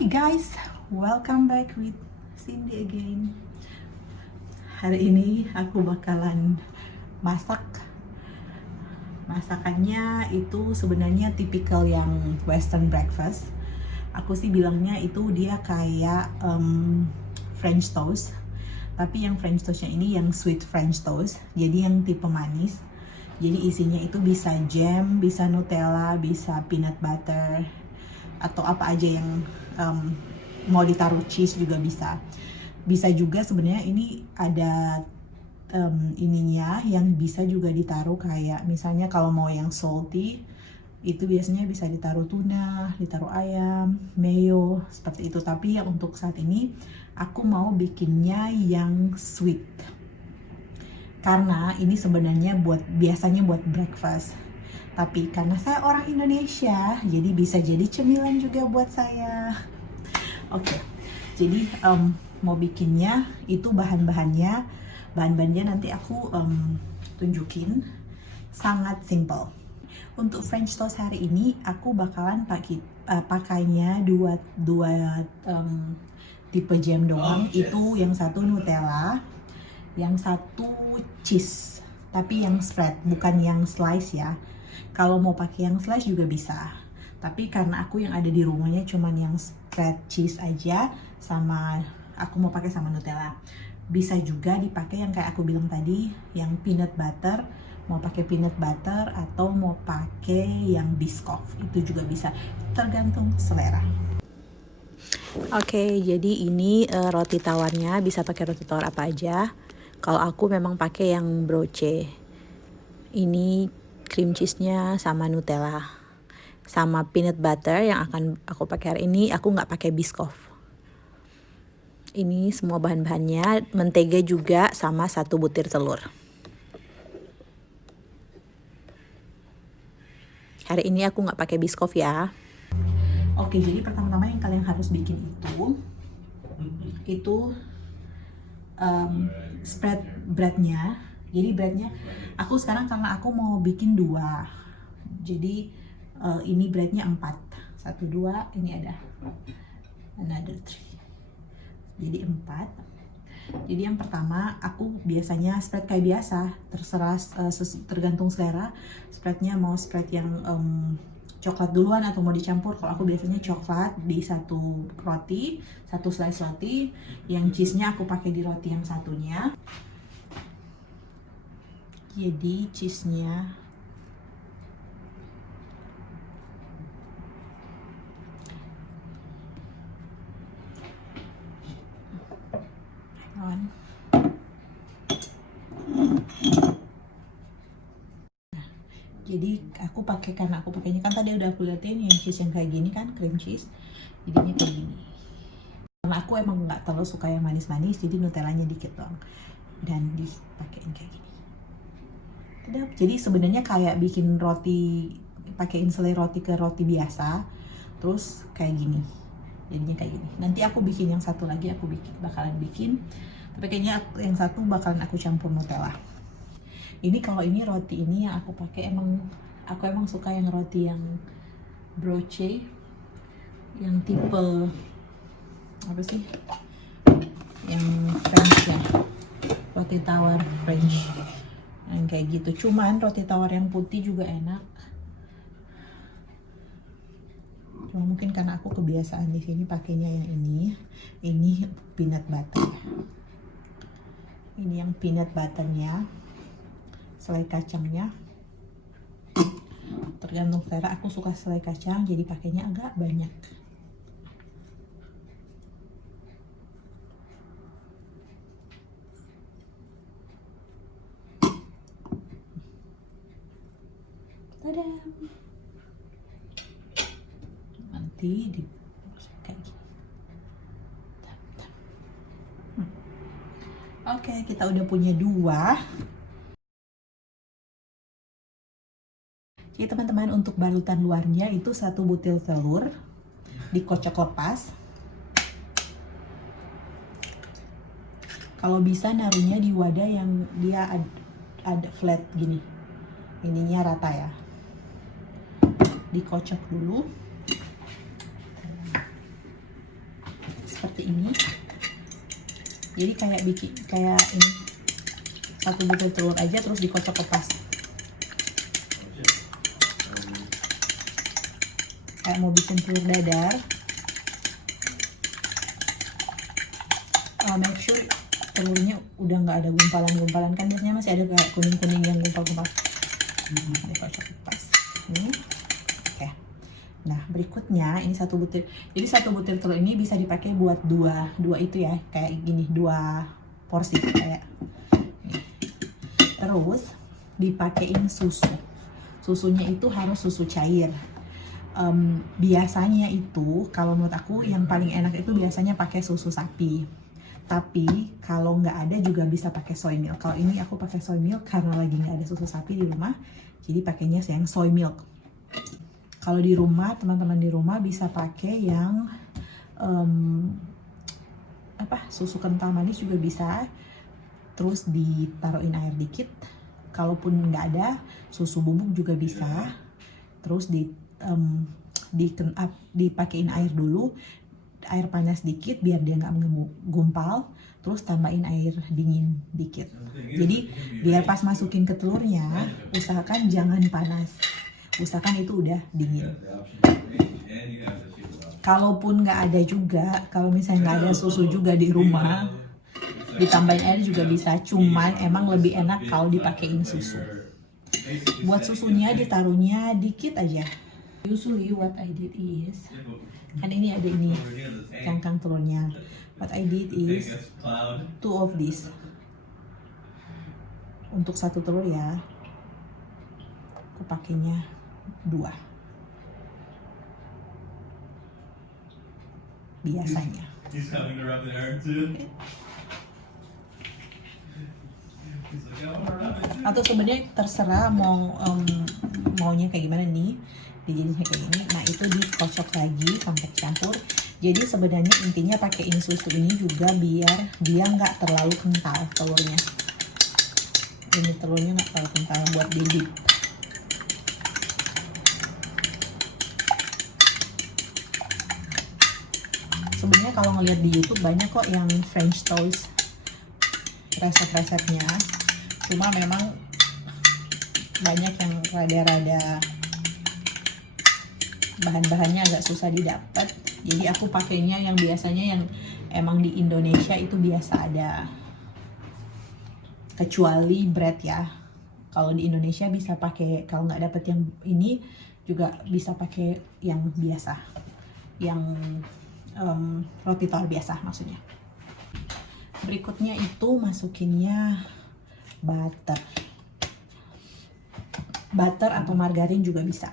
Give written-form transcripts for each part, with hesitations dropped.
Hey guys, welcome back with Cindy again. Hari ini aku bakalan masak. Masakannya itu sebenarnya tipikal yang Western breakfast. Aku sih bilangnya itu dia kayak French toast. Tapi yang French toastnya ini yang sweet French toast. Jadi yang tipe manis. Jadi isinya itu bisa jam, bisa Nutella, bisa peanut butter, atau apa aja yang mau ditaruh cheese juga bisa. Bisa juga sebenarnya ini ada ininya yang bisa juga ditaruh kayak misalnya kalau mau yang salty itu biasanya bisa ditaruh tuna, ditaruh ayam, mayo, seperti itu. Tapi yang untuk saat ini aku mau bikinnya yang sweet. Karena ini sebenarnya biasanya buat breakfast. Tapi karena saya orang Indonesia, jadi bisa jadi cemilan juga buat saya. Oke, jadi mau bikinnya itu bahan-bahannya nanti aku tunjukin. Sangat simple. Untuk French toast hari ini aku bakalan pakainya dua tipe jam doang. Itu yang satu Nutella, yang satu cheese, tapi yang spread, bukan yang slice ya. Kalau mau pakai yang slice juga bisa, tapi karena aku yang ada di rumahnya cuman yang spread cheese aja, sama aku mau pakai sama Nutella. Bisa juga dipakai yang kayak aku bilang tadi, yang peanut butter, mau pakai peanut butter atau mau pakai yang Biscoff, itu juga bisa, tergantung selera. Oke, jadi ini roti tawarnya, bisa pakai roti tawar apa aja. Kalau aku memang pakai yang broche. Ini cream cheese-nya sama Nutella, sama peanut butter yang akan aku pakai hari ini. Aku nggak pakai Biscoff. Ini semua bahan-bahannya. Mentega juga sama 1 butir telur. Hari ini aku nggak pakai Biscoff ya. Oke, jadi pertama-tama yang kalian harus bikin itu spread breadnya. Jadi breadnya aku sekarang karena aku mau bikin 2, jadi ini breadnya 4, 1, 2, ini ada another 3, jadi 4. Jadi yang pertama aku biasanya spread kayak biasa, terserah tergantung selera. Spreadnya mau spread yang coklat duluan atau mau dicampur. Kalau aku biasanya coklat di satu roti, satu slice roti. Yang cheese-nya aku pakai di roti yang satunya. Jadi cheese-nya jadi aku pakai, karena aku pakainya kan tadi udah aku liatin yang cheese yang kayak gini kan, cream cheese, jadinya kayak gini. Karena aku emang nggak terlalu suka yang manis-manis, jadi Nutellanya dikit doang dan dipakein kayak gini. Jadi sebenarnya kayak bikin roti, pakein selai roti ke roti biasa, terus kayak gini, jadinya kayak gini. Nanti aku bikin yang satu lagi, bakalan bikin, tapi kayaknya yang satu bakalan aku campur Nutella. Ini kalau ini roti ini yang aku pakai, aku emang suka yang roti yang broche, yang tipe apa sih, yang French ya, roti tawar French yang kayak gitu. Cuman roti tawar yang putih juga enak, cuma mungkin karena aku kebiasaan di sini pakainya yang ini peanut butter. Ini yang peanut butternya, selai kacangnya tergantung selera. Aku suka selai kacang, jadi pakainya agak banyak. Tada! Nanti di kayak gini. Oke, kita udah punya 2. Jadi teman-teman, untuk balutan luarnya itu 1 butir telur dikocok lepas. Kalau bisa naruhnya di wadah yang dia ada flat gini, ininya rata ya. Dikocok dulu. seperti ini. Jadi kayak bikin kayak ini, 1 butir telur aja terus dikocok kepas. Kayak mau bikin telur dadar. Make sure telurnya udah nggak ada gumpalan-gumpalan, kan biasanya masih ada kayak kuning-kuning yang gumpal-gumpal. Dikocok kepas. Ini. Oke. Nah, berikutnya ini 1 butir. Jadi 1 butir telur ini bisa dipakai buat dua itu ya, kayak gini, 2 porsi kayak. Terus dipakein susu. Susunya itu harus susu cair. Biasanya itu kalau menurut aku yang paling enak itu biasanya pakai susu sapi. Tapi kalau nggak ada juga bisa pakai soy milk. Kalau ini aku pakai soy milk karena lagi nggak ada susu sapi di rumah, jadi pakainya yang soy milk. Kalau di rumah, teman-teman di rumah bisa pakai yang susu kental manis juga bisa. Terus ditaruhin air dikit. Kalaupun nggak ada, susu bubuk juga bisa. Terus dipakein air dulu, air panas dikit biar dia nggak gumpal. Terus tambahin air dingin dikit. Jadi biar pas masukin ke telurnya, usahakan jangan panas. Usahakan itu udah dingin. Kalaupun nggak ada juga, kalau misalnya nggak ada susu juga di rumah, ditambahin air juga bisa. Cuman emang lebih enak kalau dipakein susu. Buat susunya ditaruhnya dikit aja. Usually what I did is, kan ini ada ini cangkang telurnya. What I did is 2 of this. Untuk 1 telur ya, aku pakainya 2. Biasanya. Atau sebenarnya terserah maunya kayak gimana nih, dijadinya kayak gini. Nah, itu dikocok lagi sampai campur. Jadi sebenarnya intinya pakaiin susu ini juga biar dia nggak terlalu kental telurnya. Ini telurnya nggak terlalu kental buat baby. Sebenarnya kalau ngeliat di YouTube banyak kok yang French toast resep-resepnya. Cuma memang banyak yang rada-rada bahan-bahannya agak susah didapat. Jadi aku pakainya yang biasanya yang emang di Indonesia itu biasa ada. Kecuali bread ya. Kalau di Indonesia bisa pakai, kalau nggak dapet yang ini juga bisa pakai yang biasa. Yang roti tawar biasa maksudnya. Berikutnya itu masukinnya butter. Butter atau margarin juga bisa.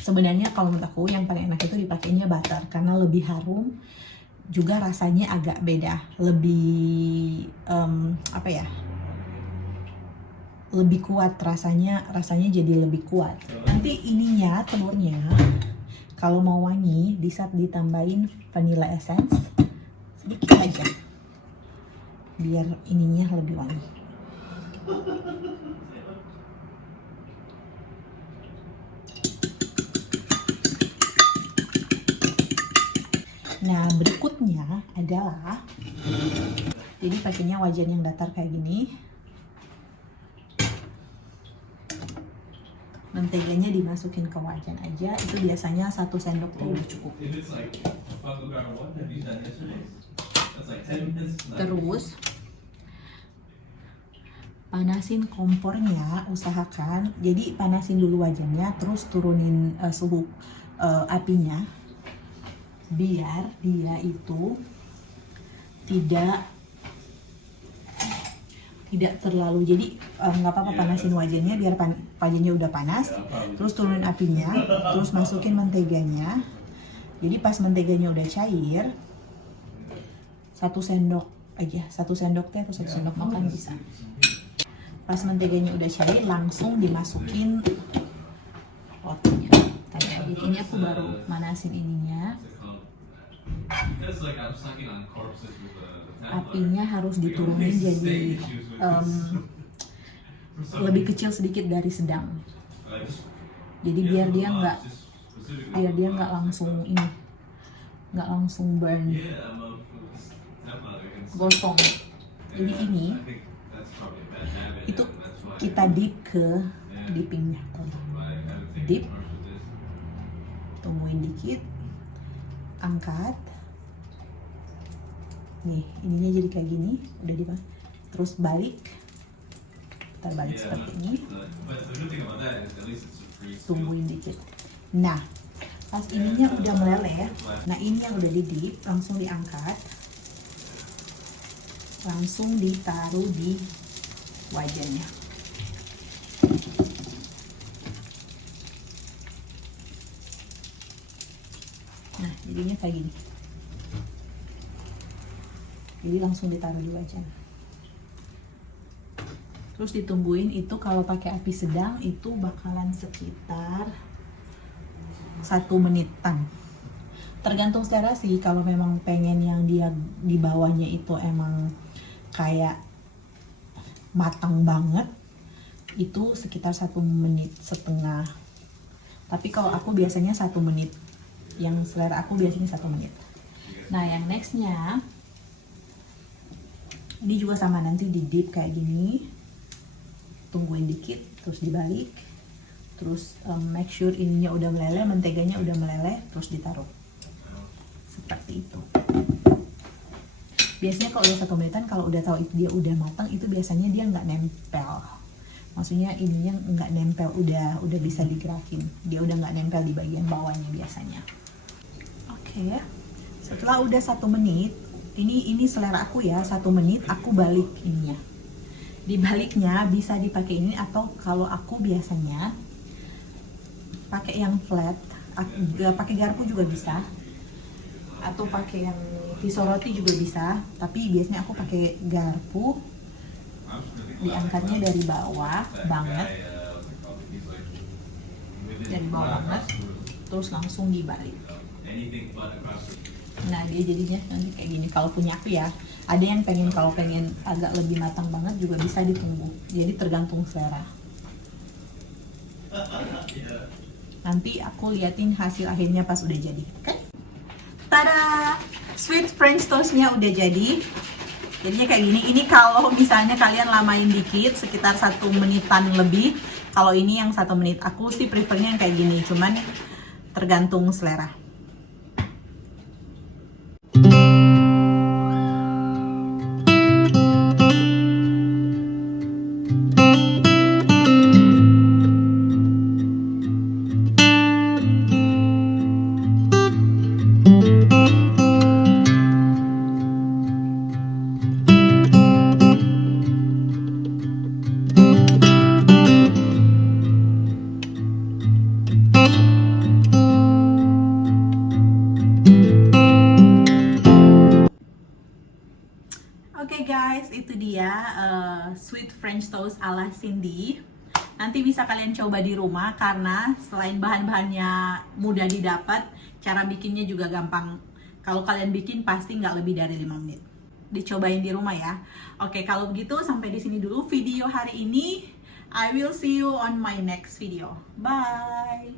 Sebenarnya kalau menurut aku yang paling enak itu dipakainya butter karena lebih harum, juga rasanya agak beda, lebih lebih kuat rasanya jadi lebih kuat. Nanti ininya telurnya kalau mau wangi bisa ditambahin vanilla essence sedikit aja biar ininya lebih wangi. Nah, berikutnya adalah, jadi pakainya wajan yang datar kayak gini. Menteganya dimasukin ke wajan aja, itu biasanya 1 sendok teh udah cukup. Terus panasin kompornya, usahakan jadi panasin dulu wajannya, terus turunin suhu apinya biar dia itu tidak terlalu, jadi nggak apa-apa panasin wajannya biar wajannya udah panas, terus turunin apinya, terus masukin menteganya. Jadi pas menteganya udah cair, 1 sendok aja, 1 sendok teh atau 1 sendok makan bisa. Pas menteganya udah cair, langsung dimasukin rotinya. Tadi ini aku baru manasin ininya. Apinya harus diturunin jadi lebih kecil sedikit dari sedang. Jadi biar dia nggak langsung ini, nggak langsung burn, gosong. Jadi ini itu kita dip ke dippingnya, dip, tungguin dikit, angkat. Nih, ininya jadi kayak gini, udah di terus balik, kita balik seperti ini, tungguin dikit. Nah, pas ininya udah meleleh, nah ini yang udah di dip, langsung diangkat, langsung ditaruh di wajannya. Nah, jadinya kayak gini. Jadi langsung ditaruh di wajan. Terus ditungguin itu, kalau pakai api sedang itu bakalan sekitar 1 menitan. Tergantung selera sih, kalau memang pengen yang dia di bawahnya itu emang kayak matang banget, itu sekitar 1,5 menit. Tapi kalau aku biasanya 1 menit. Yang selera aku biasanya 1 menit. Nah, yang nextnya ini juga sama, nanti di dip kayak gini, tungguin dikit, terus dibalik, terus make sure ininya udah meleleh, menteganya udah meleleh, terus ditaruh seperti itu. Biasanya kalau udah 1 menitan, kalau udah tahu itu dia udah matang, itu biasanya dia nggak nempel, maksudnya ininya nggak nempel, udah bisa digerakin, dia udah nggak nempel di bagian bawahnya biasanya. Oke, setelah udah 1 menit, ini selera aku ya, 1 menit aku balik ininya. Dibaliknya bisa dipakai ini, atau kalau aku biasanya pakai yang flat, pakai garpu juga bisa, atau pakai yang pisau roti juga bisa. Tapi biasanya aku pakai garpu, diangkatnya dari bawah banget, terus langsung dibalik. Nah, dia jadinya nanti kayak gini. Kalau punya aku ya, ada yang kalau pengen agak lebih matang banget juga bisa ditunggu. Jadi tergantung selera. Nanti aku liatin hasil akhirnya pas udah jadi. Oke? Tada! Sweet French toastnya udah jadi. Jadinya kayak gini. Ini kalau misalnya kalian lamain dikit, sekitar 1 menitan lebih. Kalau ini yang 1 menit, aku sih prefernya yang kayak gini. Cuman tergantung selera. Oke guys, itu dia sweet French toast ala Cindy. Nanti bisa kalian coba di rumah, karena selain bahan-bahannya mudah didapat, cara bikinnya juga gampang. Kalau kalian bikin pasti nggak lebih dari 5 menit. Dicobain di rumah ya. Oke, kalau begitu sampai di sini dulu video hari ini. I will see you on my next video. Bye.